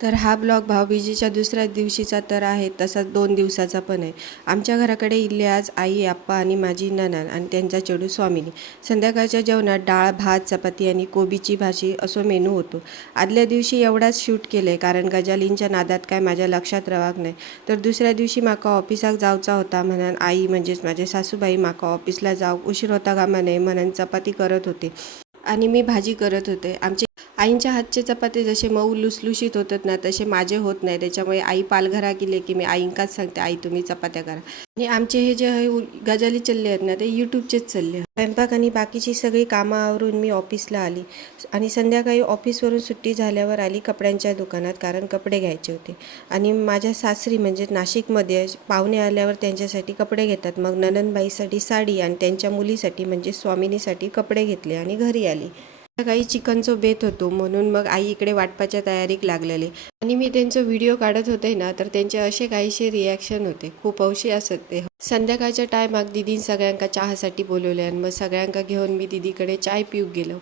तर हा ब्लॉग भाऊबीजेच्या दुसऱ्याच दिवशीचा तर आहे, तसाच 2 दिवसाचा पण आहे. आमच्या घराकडे इल्ले आज आई, आप्पा आणि माझी नणंद आणि त्यांचा चेडू स्वामिनी. संध्याकाळच्या जेवणात डाळ, भात, चपाती आणि कोबीची भाजी असो मेनू होतो. आदल्या दिवशी एवढाच शूट केले कारण गजालींच्या नादात काय माझ्या लक्षात रावक नाही. तर दुसऱ्या दिवशी माका ऑफिसाक जावचा होता म्हणून आई म्हणजेच माझे सासूबाई माका ऑफिसला जाऊ उशीर होता कामा नये म्हणून चपाती करत होते आणि मी भाजी करत होते. आईंच्या हातचे चपाती जसे मऊ लुसलुशीत होतात ना, तसे माझे होत नाही. त्याच्यामुळे आई पालघरा गेले की मी आईंकाच सांगते, आई तुम्ही चपात्या करा. आणि आमचे हे जे गजाली चालले आहेत ना, ते यूट्यूबचेच चालले. स्वयंपाक आणि बाकीची सगळी कामं आवरून मी ऑफिसला आली आणि संध्याकाळी ऑफिसवरून सुट्टी झाल्यावर आली कपड्यांच्या दुकानात, कारण कपडे घ्यायचे होते. आणि माझ्या सासरी म्हणजे नाशिकमध्ये पाहुणे आल्यावर त्यांच्यासाठी कपडे घेतात. मग नणंदबाईसाठी साडी आणि त्यांच्या मुलीसाठी म्हणजे स्वामिनीसाठी कपडे घेतले आणि घरी आली. काही चिकनचं बेत होतो म्हणून मग आई इकडे वाटपाच्या तयारीक लागलेले आणि मी त्यांचं व्हिडिओ काढत होते ना, तर त्यांचे असे काहीसे रिॲक्शन होते, खूप हौशी असत ते. संध्याकाळच्या टायमाक दिदीन सगळ्यांका चहासाठी बोलवले आणि मग सगळ्यांका घेऊन मी दिदीकडे चाय पिऊक गेलो.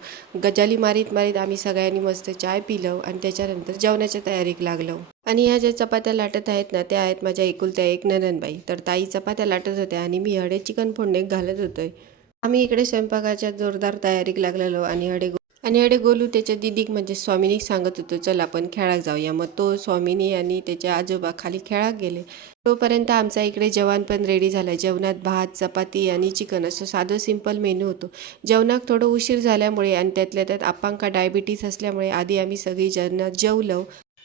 गजाली मारीत मारीत आम्ही सगळ्यांनी मस्त चाय पिलो आणि त्याच्यानंतर जेवणाच्या तयारीक लागलो. आणि ह्या ज्या चपात्या लाटत आहेत ना, त्या आहेत माझ्या एकुलत्या एक नणंदबाई. तर ताई चपात्या लाटत होत्या आणि मी हडे चिकन फोडणीक घालत होतोय. आम्ही इकडे स्वयंपाकाच्या जोरदार तयारीक लागलेलो आणि अडे गोलू त्याच्या दिदीक म्हणजे स्वामिनीक सांगत होतो, चल आपण खेळाक जाऊया. मग तो स्वामिनी आणि त्याच्या आजोबा खाली खेळाक गेले. तोपर्यंत आमचा इकडे जेवण पण रेडी झालं. जेवणात भात, चपाती आणि चिकन असं साधं सिंपल मेनू होतं. जेवणाक थोडं उशीर झाल्यामुळे आणि त्यातल्या त्यात आपांका डायबिटीस असल्यामुळे आधी आम्ही सगळी जेवलो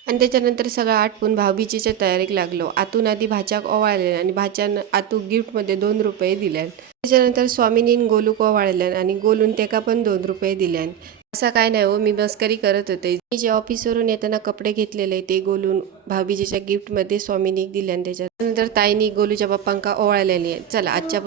आणि त्याच्यानंतर सगळं आटपून भाऊबीजेच्या तयारीक लागलो. आतून आधी भाच्याक ओवाळले आणि भाच्यानं आतू गिफ्टमध्ये 2 रुपये दिल्यान. त्याच्यानंतर स्वामिनीन गोलूक ओवाळल्यान आणि गोलून त्याका पण 2 रुपये दिल्यान. असं काय नाही हो, मी मस्करी करत होते. मी जे ऑफिसवरून येताना कपडे घेतलेले ते गोलून भाऊबीजेच्या गिफ्टमध्ये स्वामिनीक दिल्यान. त्याच्यानंतर ताईनी गोलूच्या बाप्पांका ओवाळलेली आहे. चला आजच्या